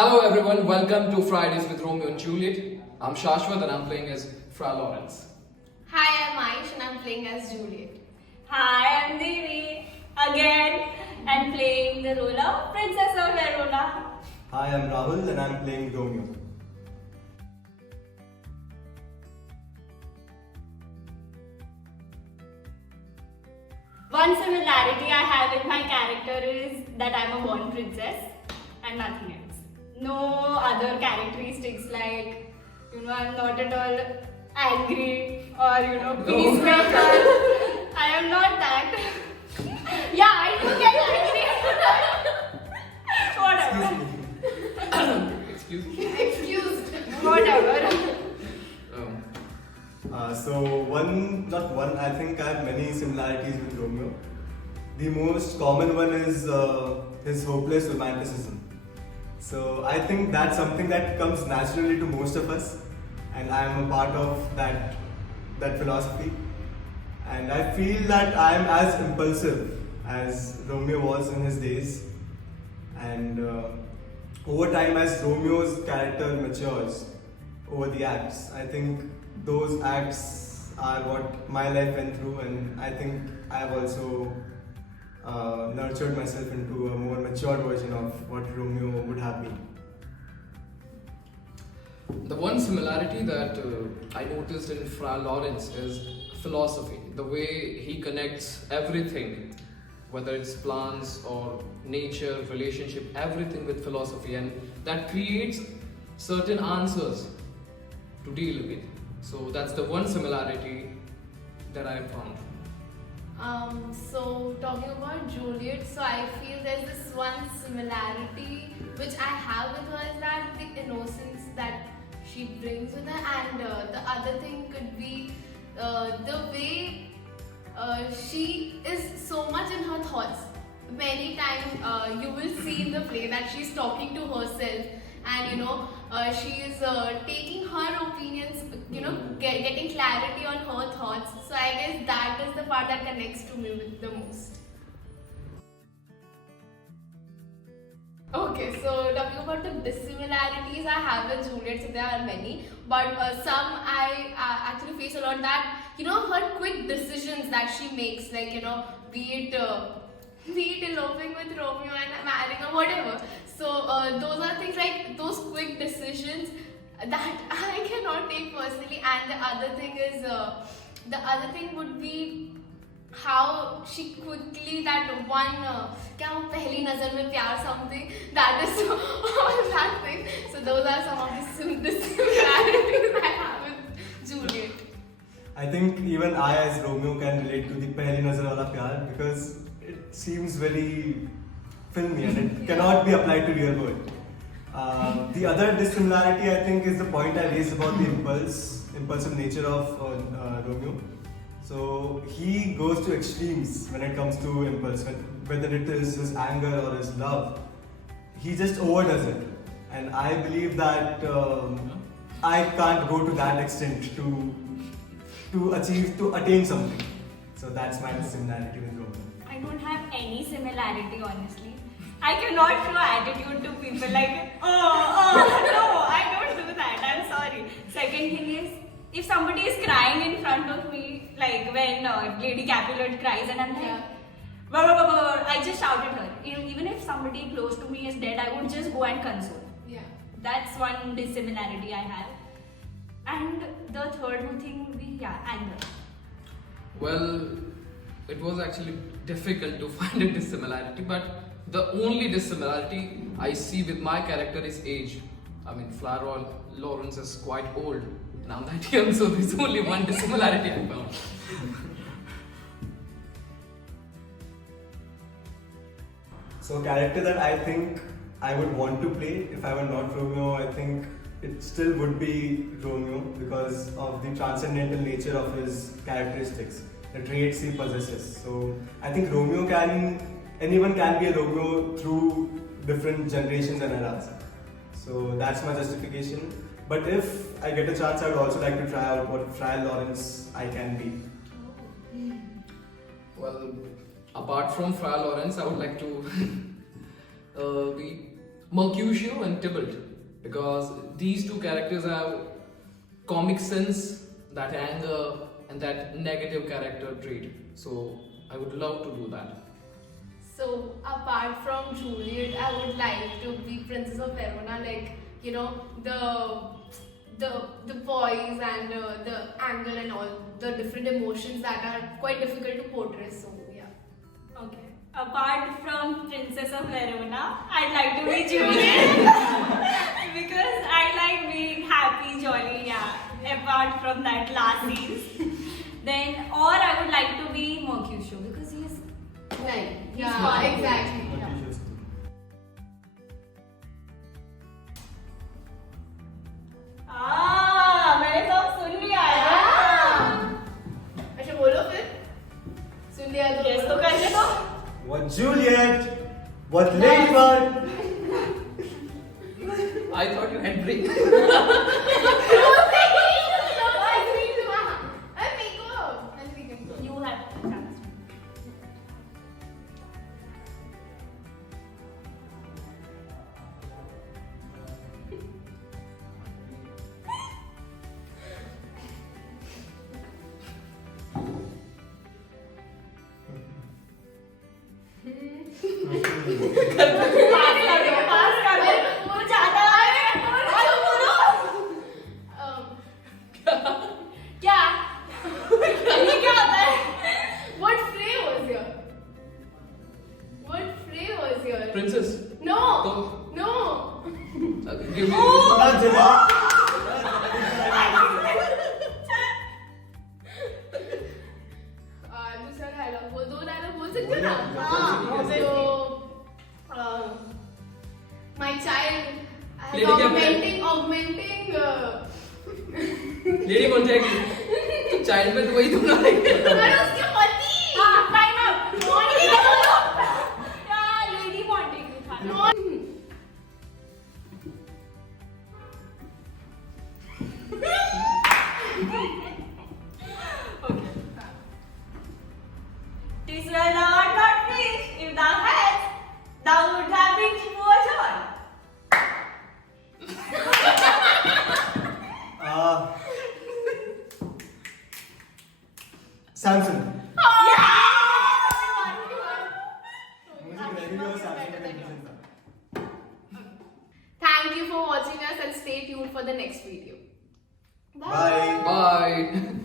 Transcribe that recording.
Hello everyone, welcome to Fridays with Romeo and Juliet. I'm Shashwat and I'm playing as Fra Lawrence. Hi, I'm Aish and I'm playing as Juliet. Hi, I'm Devi again and playing the role of Princess of Verona. Hi, I'm Rahul and I'm playing Romeo. One similarity I have with my character is that I'm a born princess and nothing else. No other characteristics like, I'm not at all angry or, peacemaker. I am not that. Yeah, I do get angry. Whatever. Excuse me? Excused. Whatever. I think I have many similarities with Romeo. The most common one is his hopeless romanticism. So I think that's something that comes naturally to most of us, and I am a part of that philosophy. And I feel that I am as impulsive as Romeo was in his days. And over time, as Romeo's character matures over the acts, I think those acts are what my life went through, and I think I have also nurtured myself into a more mature version of what Romeo would have been. The one similarity that I noticed in Fra Lawrence is philosophy. The way he connects everything, whether it's plants or nature, relationship, everything with philosophy, and that creates certain answers to deal with. So that's the one similarity that I have found. So talking about Juliet, so I feel there's this one similarity which I have with her is that the innocence that she brings with her, and the other thing could be the way she is so much in her thoughts. Many times you will see in the play that she's talking to herself, and she is taking her opinions, getting clarity on her thoughts. So I guess that is the part that connects to me with the most. Okay, so talking about the dissimilarities I have with Juliet, so there are many, but some I actually face a lot. That her quick decisions that she makes, like be it eloping with Romeo and marrying or whatever. So those are things like those quick decisions that I cannot take personally. And the other thing would be how she quickly that one क्या वो पहली नजर में प्यार something that is all that thing. So those are some of the similarities I have with Juliet. I think even I, as Romeo, can relate to the Pehli Nazar Wala Pyar because it seems very filmy and it cannot be applied to real world. The other dissimilarity, I think, is the point I raised about the impulsive nature of Romeo. So he goes to extremes when it comes to impulse, whether it is his anger or his love. He just overdoes it, and I believe that I can't go to that extent to attain something. So that's my similarity with Romeo. I don't have any similarity, honestly. I cannot show attitude to people like, no, I don't do that. I'm sorry. Second thing is, if somebody is crying in front of me, like when Lady Capulet cries and I'm like, "Bah, bah, bah, bah, bah," I just shout at her. Even if somebody close to me is dead, I would just go and console. Yeah. That's one dissimilarity I have. And the third thing would be, anger. Well, it was actually difficult to find a dissimilarity, but the only dissimilarity I see with my character is age. I mean, Fra Lawrence is quite old, and I'm that young, so there's only one dissimilarity I found. So, a character that I think I would want to play if I were not Romeo, I think it still would be Romeo because of the transcendental nature of his characteristics, the traits he possesses. So, I think anyone can be a Romeo through different generations and eras. So, that's my justification. But if I get a chance, I would also like to try out what Fra Lawrence I can be. Well, apart from Fra Lawrence, I would like to be Mercutio and Tybalt, because these two characters have comic sense, that anger, and that negative character trait. So I would love to do that. So apart from Juliet, I would like to be Princess of Verona, like you know the poise and the angle and all the different emotions that are quite difficult to portray. So yeah. Okay. Apart from Princess of Verona, I'd like to be Juliet because I like being happy, jolly. Yeah. Apart from that last scene, then or I would like to be Mercutio because he's Right. He's Yeah, fun. exactly. What Yeah. you just do. मैंने सब सुन लिया अच्छा बोलो फिर सुन लिया तो Guess तो करने दो What Juliet? What Ladybird? I thought you had brain. You have to chance. पास कर दो वो ज्यादा क्या ये क्या होता है What fray was here? What fray was here? Princess, No! तो- No! give me. Not Juliet. दूसरा डायलॉग बोल दो डायलॉग बोल सकते हो ना हाँ, so my child Lady क्या augmenting लेडी कौन जाएगी? चाइल्ड में तो वही तुम ना अरे उसके पति हाँ टाइम अप मॉर्निंग यार लेडी मॉर्निंग था This was not fish. If thou hadst, thou would have been overjoyed. Samson. Yeah! मुझे नहीं हुआ Samson का confusion था. Thank you for watching us and stay tuned for the next video. Bye. Bye.